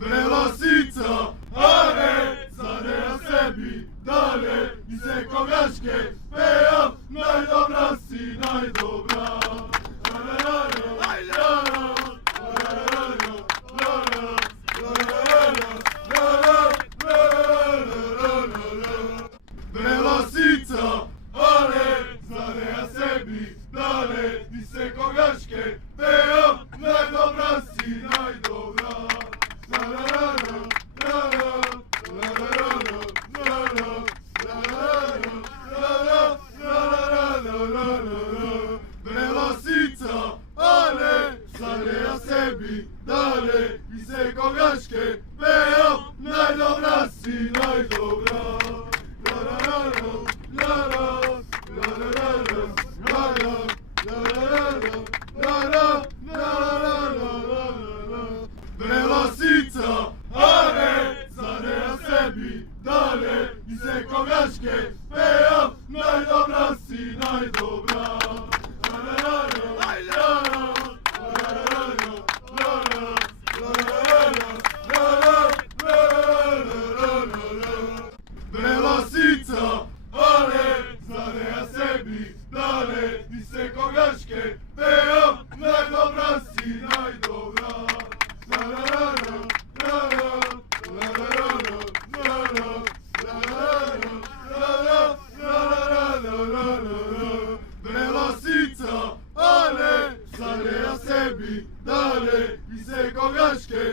Bela sica, ale, zareja sebi, dale, i se kogaške, peja, najdobra si, najdobra. Bela sica, ale, zareja sebi, dale, i se kogaške, peja, najdobra si, najdobra. Bela sica, ale, zareja sebi, dale, i se kogaške, peja, najdobra si, najdobra. Bela sica, ale, zareja sebi, dale, i se kogaške, peja, najdobra si, najdobra. Bela sica, ale, zareja sebi, dale, i se kogaške, peja, najdobra si, najdobra. Bela sica, ale, zareja sebi, dale, i se kogaške,